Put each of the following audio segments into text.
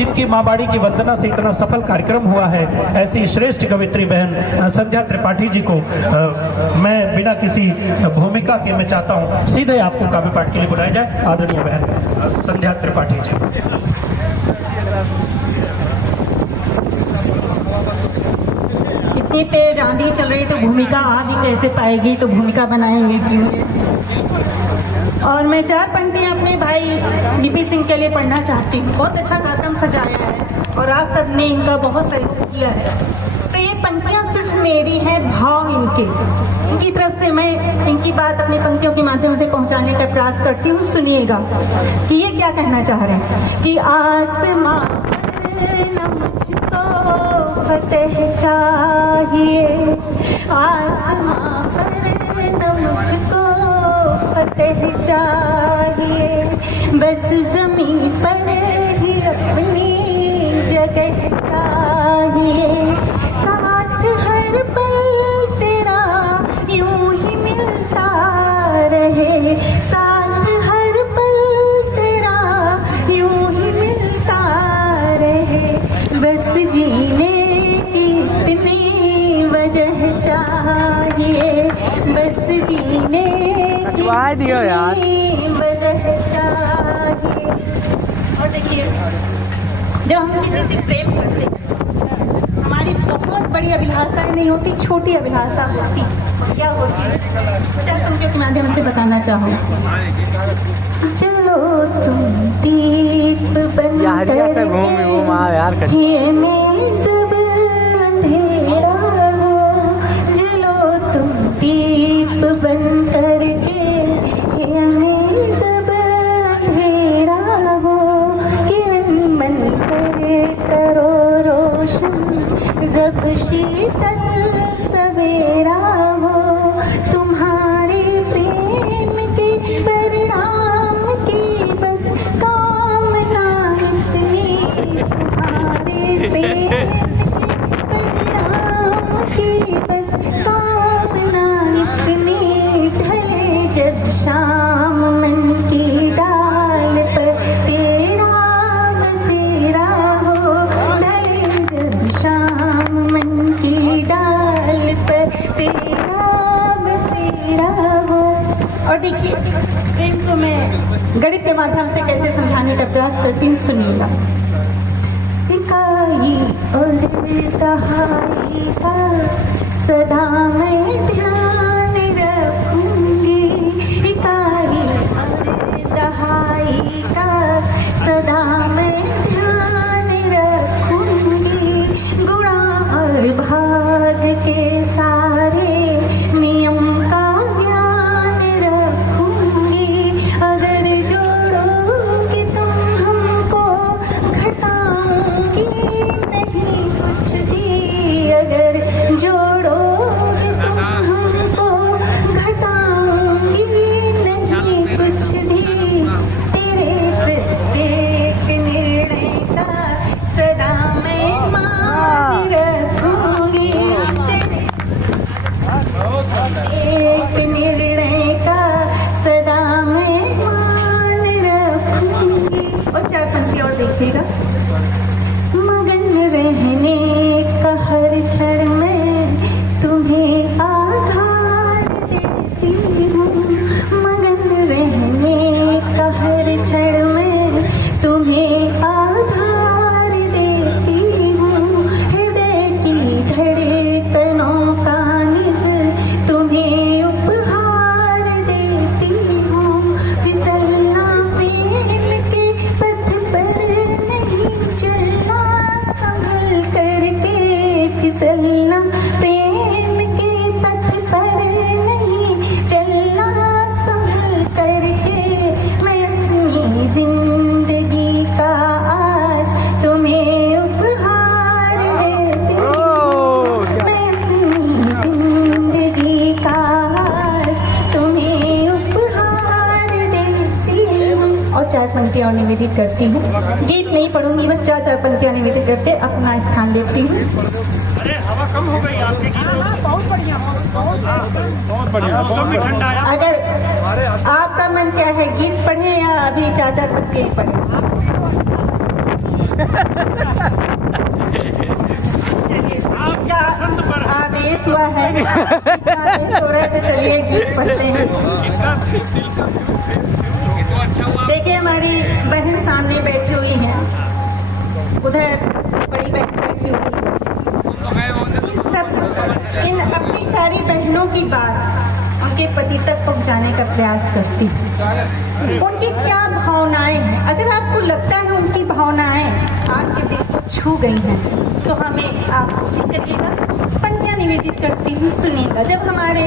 जिनकी माँ बाड़ी की वंदना से इतना सफल कार्यक्रम हुआ है, ऐसी श्रेष्ठ कवित्री बहन संध्या त्रिपाठी जी को मैं बिना किसी भूमिका के मैं चाहता हूँ सीधे आपको काव्य पाठ के लिए बुलाया जाए। आदरणीय बहन संध्या त्रिपाठी जी। इतनी तेज आंधी चल रही तो भूमिका आ भी कैसे पाएगी, तो भूमिका बनाएंगे क्यों। और मैं 4 पंक्तियां अपने भाई डीपी सिंह के लिए पढ़ना चाहती हूँ। बहुत अच्छा कार्यक्रम सजाया है और आप सब ने इनका बहुत सहयोग किया है। तो ये पंक्तियां सिर्फ मेरी हैं, भाव इनकी तरफ से मैं इनकी बात अपनी पंक्तियों के माध्यम से पहुंचाने का प्रयास करती हूँ। सुनिएगा कि ये क्या कहना चाह रहे हैं कि आसमां न मुझको फतेह चाहिए, आसमां पर न मुझको फतेह चाहिए, बस ज़मीं पर ही अपनी जगह चाहिए। साथ हर पल तेरा यूं ही मिलता रहे, साथ हर पल तेरा यूं ही मिलता रहे, बस जीने की इतनी वजह चाहिए, बस जीने की इतनी वजह चाहिए। और देखिए, जब हम किसी से प्रेम करते हैं, हमारी बहुत बड़ी अभिलाषाएं नहीं होती, छोटी अभिलाषा होती। क्या होती है, तुमके माध्यम से बताना चाहूँ। चलो तुम दीप बन करके ये में सब अंधेरा हो, चलो तुम दीप बन करके ये में सब अंधेरा हो, किरण बन करे करो रोशन जब शीतल सवेरा हो, तुम्हारे प्रेम के परिणाम की बस कामना इतनी, तुम्हारे प्रेम के परिणाम की बस कामना इतनी, ढले जब शाम मन की डाल पर तेरा बसेरा हो, ढले जब शाम मन की डाल पर तेरा बसेरा हो। और देखिए, प्रेम को मैं गणित के माध्यम से कैसे समझाने का प्रयास करती हूँ, सुनिएगा। इकाई और दहाई का सदा मैं ध्यान रखूंगी, इकाई और दहाई का सदा मैं ध्यान रखूंगी, गुणा और भाग के सारे नियम का ज्ञान रखूंगी, अगर जोड़ोगे तुम हमको घटाऊंगी नहीं कुछ भी, अगर जोड़ोगे तुम हमको घटाऊंगी नहीं कुछ भी, तेरे प्रत्येक निर्णय का सदा मैं मान रखूंगी, तेरे एक निर्णय का सदा मैं मान रखूंगी। और 4 पंक्ति और देखिएगा। मगन रहने का हर क्षण में तुम्हें आधार देती हूँ, मगन रहने का हर क्षण में तुम्हें आधार देती हूँ, हृदय की धड़कनों का निज तुम्हें उपहार देती हूँ, फिसलना प्रेम के पथ पर नहीं चलना संभल करके, फिसलना प्रेम के पथ पर नहीं चलना संभल करके, मैं अपनी जिंदगी का आज तुम्हें उपहार देती हूँ, मैं अपनी जिंदगी का आज तुम्हें उपहार देती हूँ। और 4 पंक्तियां निवेदित करती हूँ, गीत नहीं पढ़ूंगी, बस 4 पंक्तियां निवेदित करते अपना स्थान लेती हूँ। अरे हवा कम हो गई आपके गीत। बहुत बढ़िया, बहुत बढ़िया, बहुत ठंडा आया। अगर आपका मन क्या है, गीत पढ़े या अभी 4 पंक्तियां पढ़े? आपका आदेश हुआ है, आदेश हो रहा है तो चलिए गीत पढ़ते हैं। देखिए हमारी बहन सामने बैठी हुई है, उधर बड़ी बहन बैठी हुई है। सब इन अपनी सारी बहनों की बात उनके पति तक पहुंचाने का प्रयास करती है। उनकी क्या भावनाएं हैं, अगर आपको लगता है उनकी भावनाएं आपके दिल को छू गई हैं तो हमें आप सूचित करिएगा। पंक्तियां निवेदित करती हूँ, सुनिएगा। जब हमारे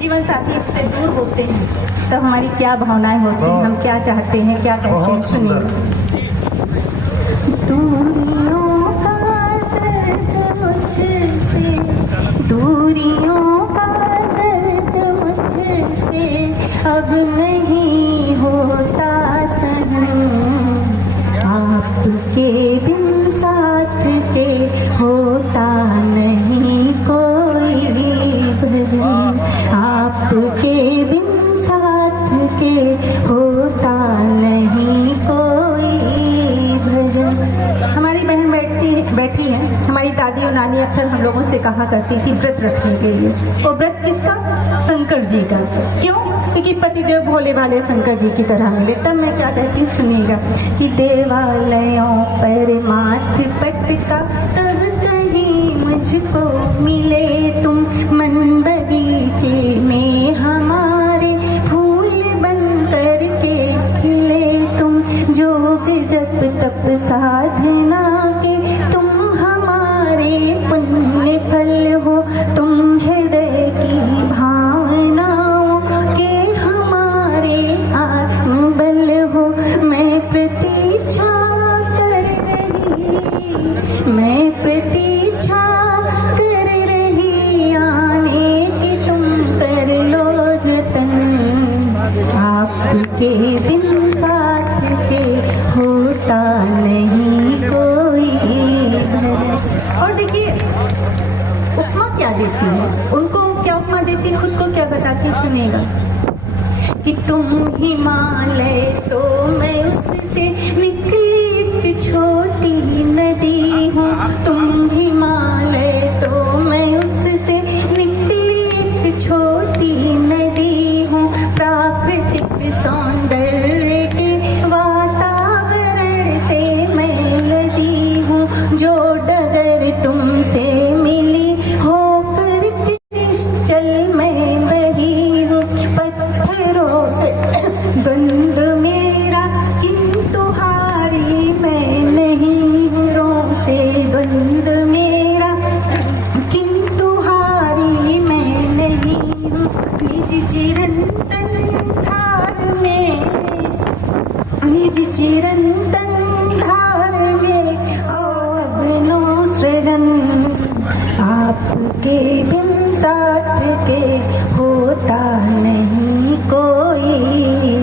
जीवन साथी हमसे दूर होते हैं तब हमारी क्या भावनाएं होती हैं, हम क्या चाहते हैं, क्या कहते हैं, सुनिएगा। दूरियों का दर्द मुझसे, दूरियों का दर्द मुझसे अब नहीं होता सहन, आपके बिन साथ के होता नहीं कोई भजन, आपके बिन साथ के होता नहीं कोई भजन। हमारी बहन बैठी है। हमारी दादी और नानी अक्सर हम लोगों से कहा करती थी व्रत रखने के लिए। और व्रत किसका? शंकर जी का। क्यों? क्योंकि पतिदेव भोले भाले शंकर जी की तरह मिले। तब मैं क्या कहती हूँ, सुनिएगा कि देवालयों पर माथ पटका तब कहीं मुझको मिले तुम, मन बगीचे में हमारे फूल बन कर के खिले तुम, जोग जप तप साधना के तुम हमारे पुण्य फल हो, तुम हृदय की भावनाओं के हमारे आत्मबल हो। मैं प्रतीक्षा कर रही, मैं प्रतीक्षा कर रही आने की, तुम कर लो जतन, आपके बिन साथ के होता नहीं कोई भजन। और देखिए उपमा क्या देती है, उनको क्या उपमा देती, खुद को क्या बताती, सुनेगा कि तुम हिमालय तो मैं उससे निकली एक छोटी नदी हूँ, तुम हिमालय तो मैं उससे निकली एक छोटी नदी हूँ, प्राकृतिक सौंदर्य के वातावरण से मैं लदी हूँ, जो डगर तुमसे मिली होकर निश्चल मैं बही हूँ, पत्थरों से द्वंद मेरा किंतु हारी मैं नहीं हूँ, रों से द्वंद मेरा किंतु हारी मैं नहीं हूँ, निज चिरंतन धार में, निज चिरंतन धार में अवगुणों सृजन, आपके बिन साथ के होता नहीं कोई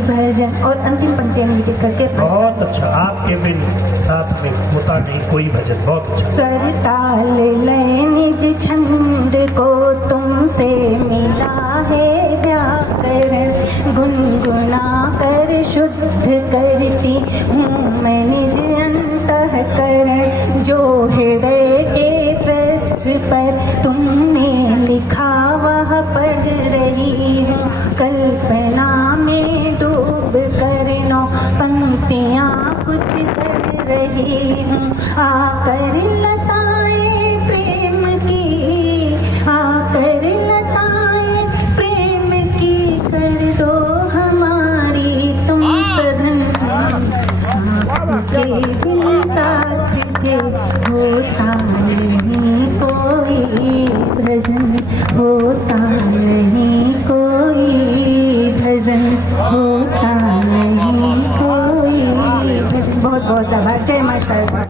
भजन। और अंतिम पंक्तियां निवेदित करके बहुत अच्छा, आपके बिन साथ में होता नहीं कोई भजन, बहुत अच्छा। स्वर ताल लय निज छंद को तुमसे मिला है व्याकरण, गुनगुना कर शुद्ध करती हूँ मैं निज अंतःकरण, जो हृदय के पृष्ठ पर तुमने लिखा वह पढ़ रही हूँ, कल्पना में डूब कर नौ पंक्तियाँ कुछ कर रही हूँ, आकर लताएं प्रेम की, आकर लताएं प्रेम की कर दो हमारी तुम सघन, आपके दिल साथ के होता नहीं कोई भजन, होता